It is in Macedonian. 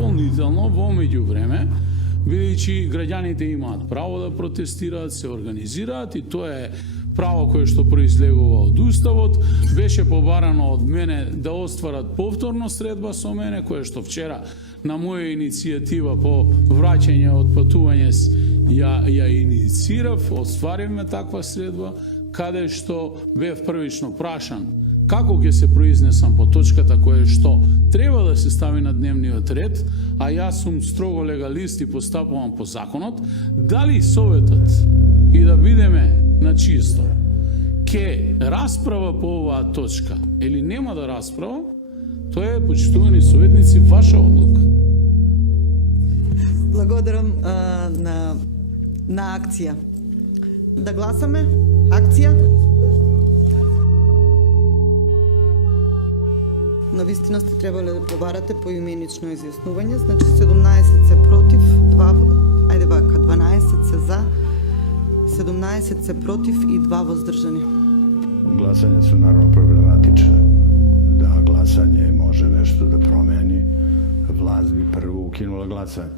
дополнително во меѓувреме, бидејќи граѓаните имаат право да протестираат, се организираат и тоа е право кое што произлегува од Уставот, беше побарано од мене да остварат повторно средба со мене, кое што вчера на моја иницијатива по враќање од патување ја инициирав, остваривме таква средба, каде што бев првично прашан како ќе се произнесам по точката која што треба да се стави на дневниот ред, а јас сум строго легалист и постапувам по законот, дали советот и да бидеме на чисто ке расправа по оваа точка или нема да расправа, тоа е, почитувани советници, ваша одлука. Благодарам на акција. Да гласаме? Акција? На вистина сте требале да побарате поименично изјаснување, значи 17 се против, 12 се за, 17 се против и 2 воздржани. Гласање се наravno проблематичне. Да, гласање може нешто да промени. Власт би прво укинула гласање.